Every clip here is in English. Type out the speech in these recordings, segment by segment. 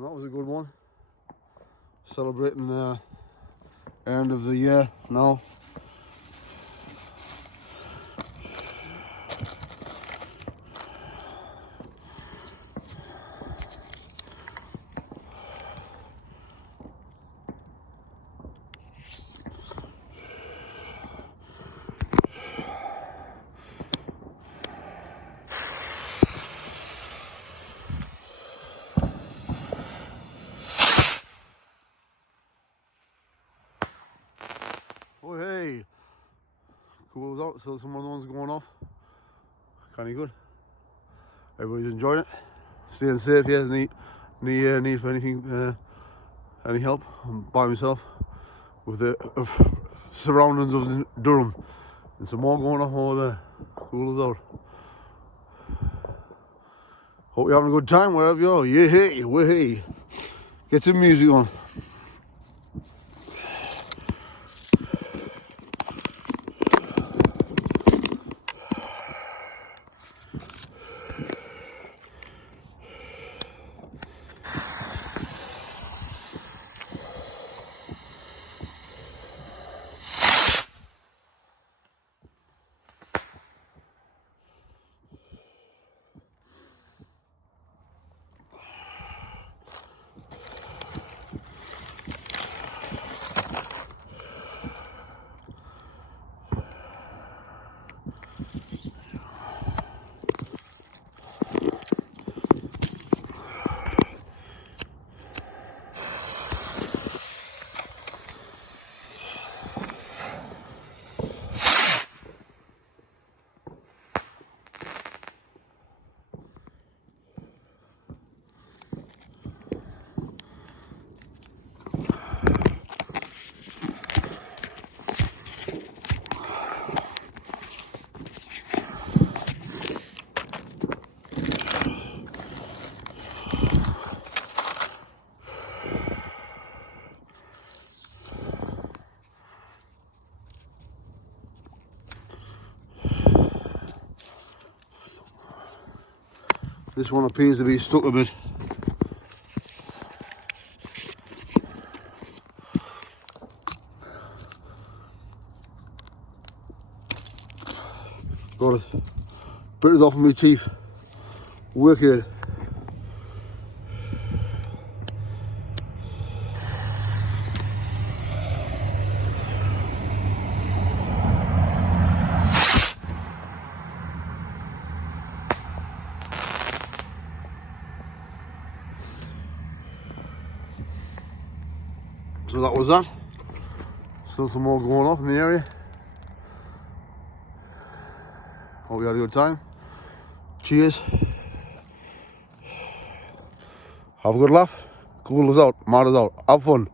That was a good one. Celebrating the end of the year now. Oh hey, cool out. So some of the ones going off. Kind of good. Everybody's enjoying it. Staying safe. Yeah, need for anything, any help. I'm by myself with the surroundings of Durham, and some more going off over there. Cool as out. Hope you're having a good time wherever you are. Yeah, hey, way. Get some music on. This one appears to be stuck a bit. Got it. Bit it off of my teeth. Wicked. So that was that. Still some more going off in the area. Hope you had a good time. Cheers. Have a good laugh. Cool us out. Mad us out. Have fun.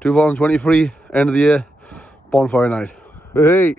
2023, end of the year. Bonfire night. Hey.